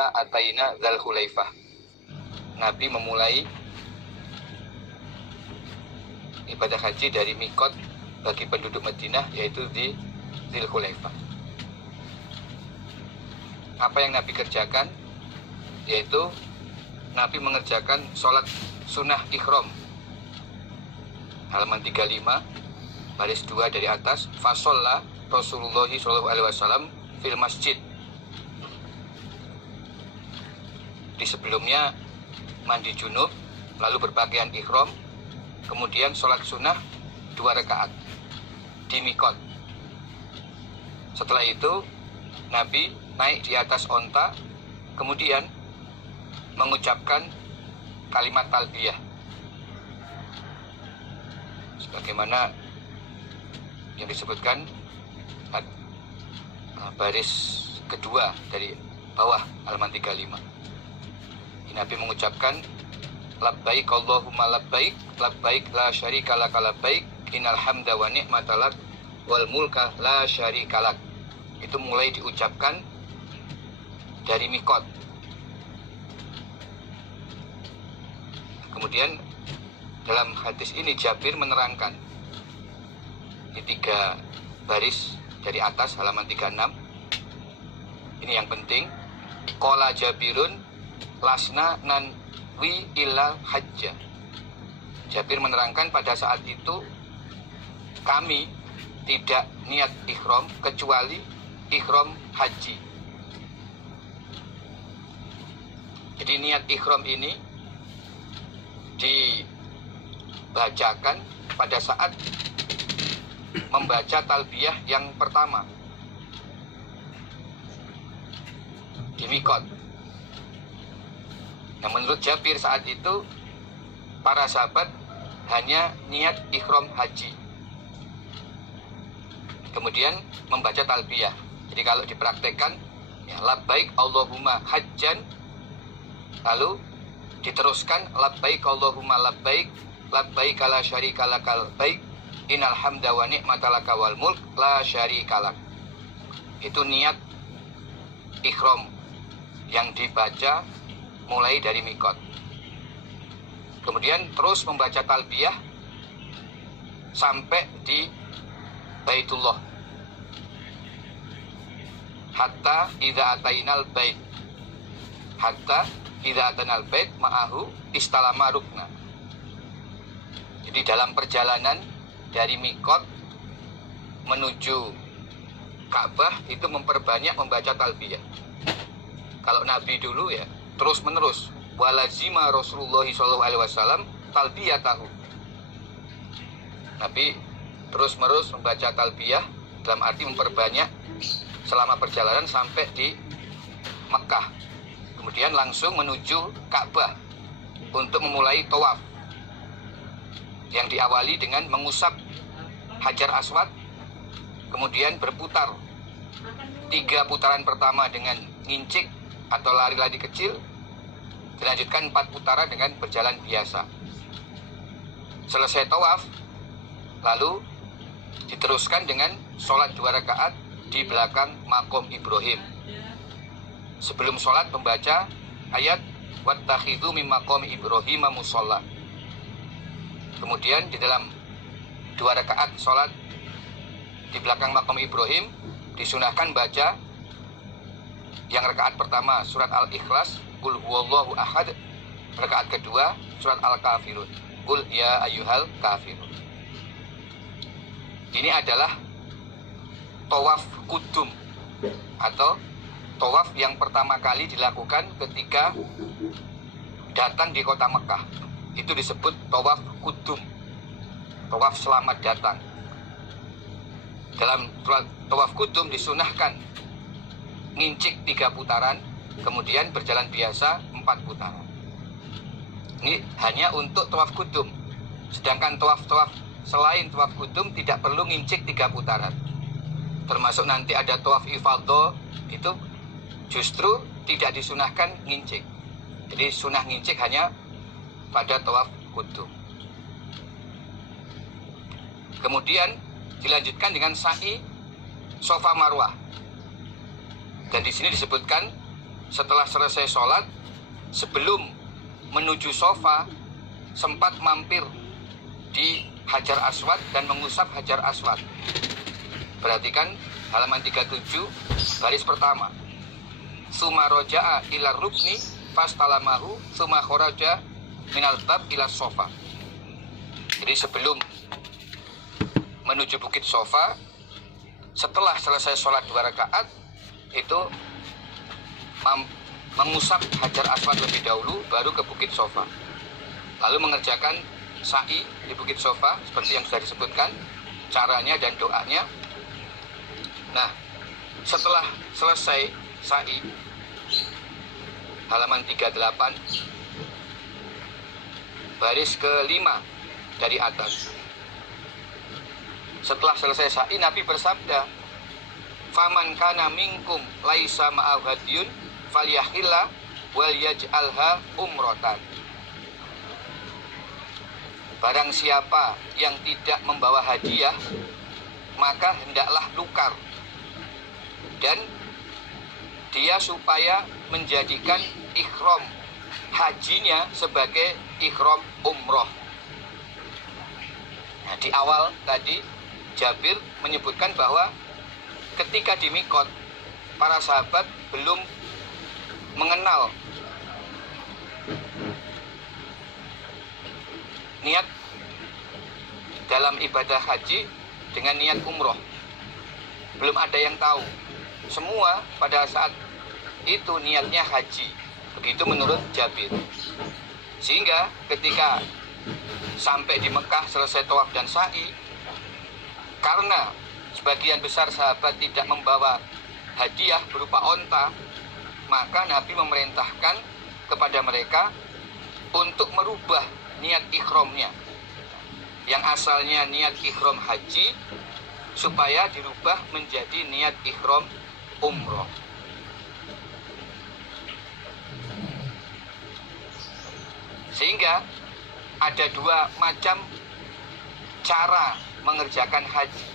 hatta ataina Dzul Hulaifah. Nabi memulai ibadah haji dari mikot bagi penduduk Madinah, yaitu di Dzul Hulaifah. Apa yang Nabi kerjakan? Yaitu Nabi mengerjakan sholat sunnah ikhram. Halaman 35 baris 2 dari atas. Fasolla Rasulullah SAW fil masjid. Di sebelumnya mandi junub, lalu berpakaian ikhram, kemudian sholat sunnah 2 rakaat di mikot. Setelah itu Nabi naik di atas onta, kemudian mengucapkan kalimat talbiyah sebagaimana yang disebutkan baris kedua dari bawah halaman 35. Nabi mengucapkan labbaik Allahumma labbaik, labbaik la syarika lak labbaik, innal hamda wa ni'mata lak wal mulka la syarika lak. Itu mulai diucapkan dari mikot. Kemudian dalam hadis ini Jabir menerangkan, ini 3 baris dari atas halaman 36. Ini yang penting. Qala Jabirun lasna nanwi illa hajja. Jabir menerangkan pada saat itu kami tidak niat ikhram kecuali ikhram haji. Jadi niat ikhram ini dibacakan pada saat membaca talbiyah yang pertama di mikot. Nah, menurut Jabir saat itu para sahabat hanya niat ikhram haji, kemudian membaca talbiyah. Jadi kalau dipraktekkan ya, labbaik Allahumma hajjan, lalu diteruskan labbaik Allahumma labbaik, labbaik la syarika lakal baik, innal hamda wa ni'mata laka wal mulk la syarika lak. Itu niat ikhram yang dibaca mulai dari mikot. Kemudian terus membaca talbiyah sampai di Baitullah. Hatta idza atainal bait. Hatta idza atanal bait ma'ahu istalama rukna. Jadi dalam perjalanan dari mikot menuju Ka'bah itu memperbanyak membaca talbiyah. Kalau Nabi dulu ya terus menerus walazima Rasulullah SAW talbiyatahu. Nabi terus menerus membaca talbiyah dalam arti memperbanyak selama perjalanan sampai di Mekah. Kemudian langsung menuju Ka'bah untuk memulai tawaf yang diawali dengan mengusap Hajar Aswad, kemudian berputar 3 putaran pertama dengan ngincik atau lari-lari kecil, dilanjutkan 4 putaran dengan berjalan biasa. Selesai tawaf, lalu diteruskan dengan sholat 2 rakaat di belakang makom Ibrahim. Sebelum sholat membaca ayat wattakhidhu min maqami Ibrahim musalla. Kemudian di dalam 2 rakaat sholat di belakang makom Ibrahim disunahkan baca yang rakaat pertama surat Al-Ikhlas, Qul huwallahu ahad. Rakaat kedua surat Al-Kafirun, Qul ya ayyuhal kafirun. Ini adalah tawaf kudum atau tawaf yang pertama kali dilakukan ketika datang di kota Mekah. Itu disebut tawaf kudum, tawaf selamat datang. Dalam tawaf kudum disunahkan ngincik 3 putaran, kemudian berjalan biasa 4 putaran. Ini hanya untuk tawaf kudum. Sedangkan tawaf-tawaf selain tawaf kudum tidak perlu ngincik 3 putaran. Termasuk nanti ada tawaf ifadhah, itu justru tidak disunahkan ngincik. Jadi sunah ngincik hanya pada tawaf kudum. Kemudian dilanjutkan dengan sa'i Safa Marwah. Dan di sini disebutkan setelah selesai sholat, sebelum menuju sofa, sempat mampir di Hajar Aswad dan mengusap Hajar Aswad. Perhatikan halaman 37, baris pertama. Suma roja'a ila rukni fastalamahu suma kharaja minal bab ila sofa. Jadi sebelum menuju bukit sofa, setelah selesai sholat 2 rakaat, itu mengusap Hajar Aswad lebih dahulu, baru ke bukit sofa. Lalu mengerjakan sa'i di bukit sofa seperti yang sudah disebutkan caranya dan doanya. Nah, setelah selesai sa'i, halaman 38, baris ke-5 dari atas. Setelah selesai sa'i, Nabi bersabda, faman kana minkum laisa ma'ahu hadiyun falyahilla wal yaj'alha umrotan. Barang siapa yang tidak membawa hadiah, maka hendaklah nukar, dan dia supaya menjadikan ihram hajinya sebagai ihram umroh. Nah, di awal tadi Jabir menyebutkan bahwa ketika di Mikot, para sahabat belum mengenal niat dalam ibadah haji dengan niat umroh. Belum ada yang tahu. Semua pada saat itu niatnya haji. Begitu menurut Jabir. Sehingga ketika sampai di Mekah selesai tawaf dan sa'i, karena sebagian besar sahabat tidak membawa hadiah berupa onta, maka Nabi memerintahkan kepada mereka untuk merubah niat ikhramnya, yang asalnya niat ikhram haji, supaya dirubah menjadi niat ikhram umroh. Sehingga ada 2 macam cara mengerjakan haji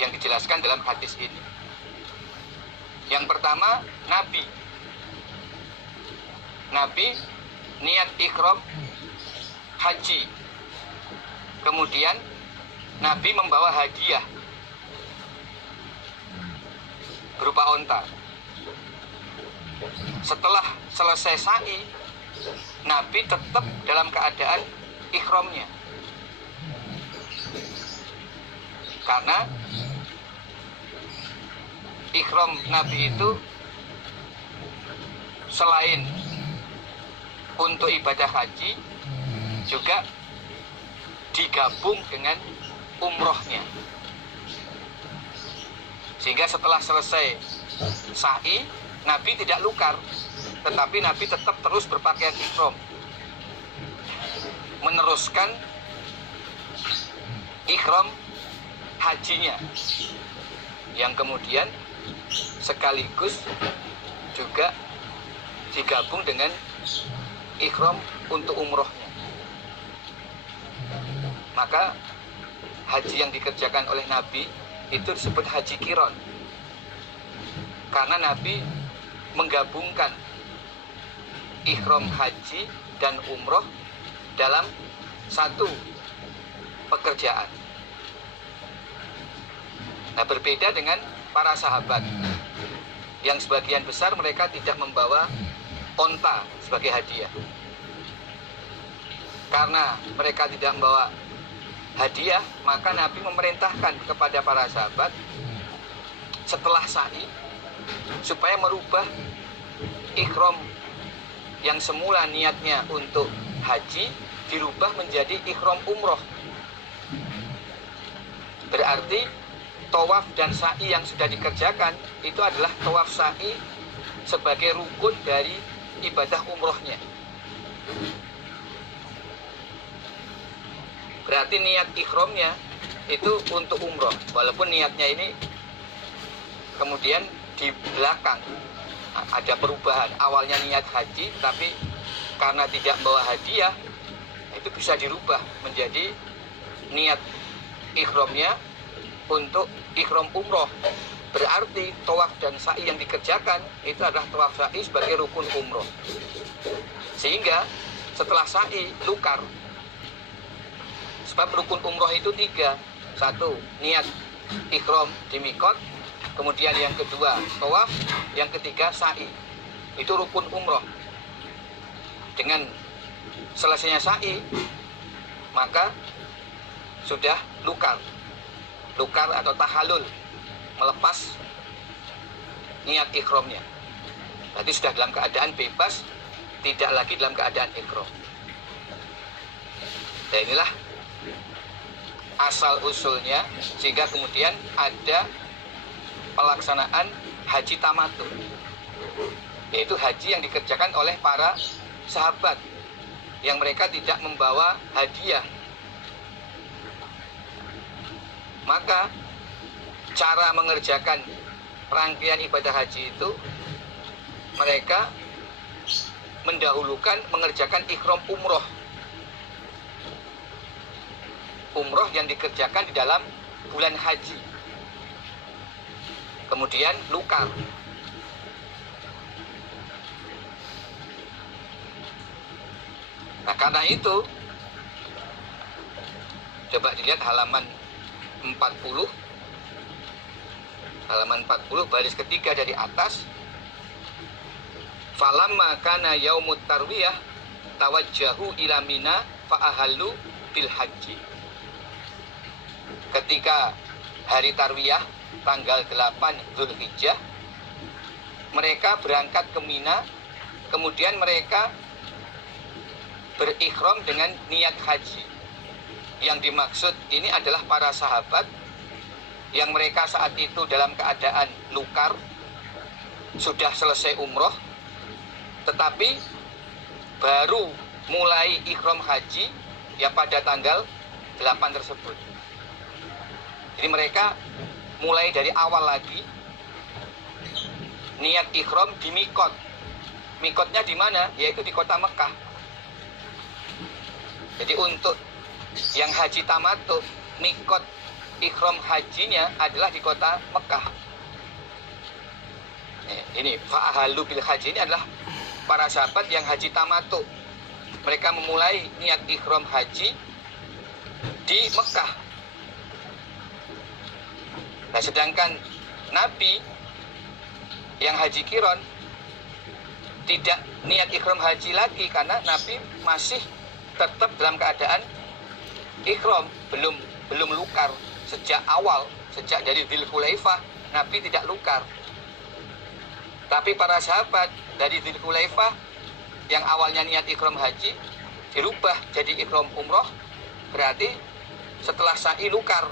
yang dijelaskan dalam hadis ini. Yang pertama, Nabi niat ikhram haji, kemudian Nabi membawa hadiah berupa onta. Setelah selesai sa'i, Nabi tetap dalam keadaan ikhramnya, karena ikhram Nabi itu selain untuk ibadah haji, juga digabung dengan umrohnya. Sehingga setelah selesai sa'i, Nabi tidak lukar, tetapi Nabi tetap terus berpakaian ihram, meneruskan ihram hajinya, yang kemudian sekaligus juga digabung dengan ihram untuk umrohnya. Maka haji yang dikerjakan oleh Nabi itu disebut haji qiron, karena Nabi menggabungkan ihram haji dan umroh dalam satu pekerjaan. Nah, berbeda dengan para sahabat yang sebagian besar mereka tidak membawa onta sebagai hadiah. Karena mereka tidak membawa hadiah, maka Nabi memerintahkan kepada para sahabat setelah sa'i supaya merubah ihram yang semula niatnya untuk haji dirubah menjadi ihram umroh. Berarti tawaf dan sa'i yang sudah dikerjakan itu adalah tawaf sa'i sebagai rukun dari ibadah umrohnya. Berarti niat ihramnya itu untuk umroh, walaupun niatnya ini kemudian di belakang ada perubahan. Awalnya niat haji, tapi karena tidak membawa hadiah, itu bisa dirubah menjadi niat ihramnya untuk ihram umroh. Berarti tawaf dan sa'i yang dikerjakan itu adalah tawaf sa'i sebagai rukun umroh. Sehingga setelah sa'i lukar. Sebab rukun umroh itu 3. 1, niat ihram di mikot. Kemudian yang kedua tawaf. Yang ketiga sa'i. Itu rukun umroh. Dengan selesainya sa'i, maka sudah lukar. Lukar atau tahalul, melepas niat ihramnya. Berarti sudah dalam keadaan bebas, tidak lagi dalam keadaan ihram. Dan inilah asal usulnya, sehingga kemudian ada pelaksanaan haji tamattu, yaitu haji yang dikerjakan oleh para sahabat yang mereka tidak membawa hadiah. Maka cara mengerjakan rangkaian ibadah haji itu, mereka mendahulukan mengerjakan ihram umroh. Umroh yang dikerjakan di dalam bulan haji. Kemudian lukar. Nah, karena itu coba dilihat halaman 40. Halaman 40 baris ketiga dari atas. Falamma kana yaumut tarwiyah tawajjahu ila Mina fa ahallu bil haji. Ketika hari tarwiyah tanggal 8 Dzulhijjah, mereka berangkat ke Mina, kemudian mereka berikhram dengan niat haji. Yang dimaksud ini adalah para sahabat yang mereka saat itu dalam keadaan lukar, sudah selesai umroh, tetapi baru mulai ikhram haji ya pada tanggal 8 tersebut. Jadi mereka mulai dari awal lagi niat ikhram di mikot. Mikotnya di mana? Yaitu di kota Mekah. Jadi untuk yang haji tamattu, mikot ikhram hajinya adalah di kota Mekah. Ini fa'ahalu bil haji, ini adalah para sahabat yang haji tamattu. Mereka memulai niat ikhram haji di Mekah. Nah, sedangkan Nabi yang haji kiron tidak niat ikhram haji lagi, karena Nabi masih tetap dalam keadaan ikhram, belum lukar sejak awal, sejak dari Dzulhulaifah Nabi tidak lukar. Tapi para sahabat dari Dzulhulaifah yang awalnya niat ikhram haji dirubah jadi ikhram umroh, berarti setelah sa'i lukar,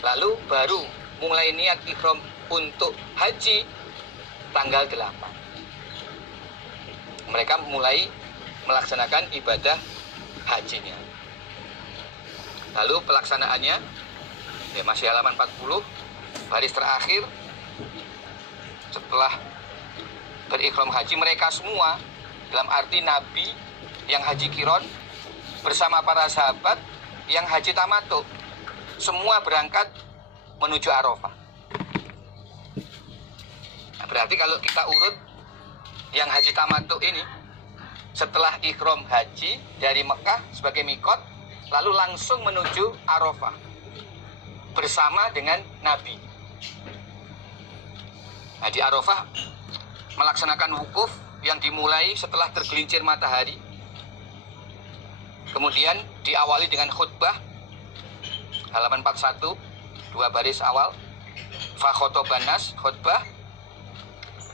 lalu baru mulai niat ikhram untuk haji tanggal 8. Mereka mulai melaksanakan ibadah hajinya. Lalu pelaksanaannya ya masih halaman 40 baris terakhir. Setelah berikhram haji, mereka semua, dalam arti Nabi yang haji kiron bersama para sahabat yang haji tamattu, semua berangkat menuju Arafah. Nah, berarti kalau kita urut yang haji tamattu ini, setelah ikhram haji dari Mekah sebagai mikot, lalu langsung menuju Arafah bersama dengan Nabi. Nah, di Arafah melaksanakan wukuf yang dimulai setelah tergelincir matahari. Kemudian diawali dengan khutbah, halaman 41, 2 baris awal. Fa khotoban nas, khutbah.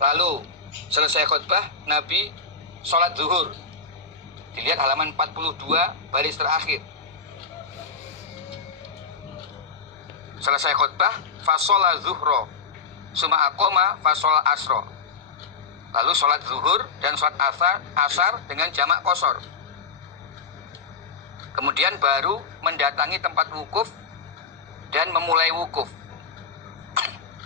Lalu selesai khutbah, Nabi sholat zuhur. Dilihat halaman 42 baris terakhir. Selesai khutbah, fasola zuhro, suma aqoma fasola asro. Lalu sholat zuhur dan sholat asar dengan jamak qashar. Kemudian baru mendatangi tempat wukuf dan memulai wukuf.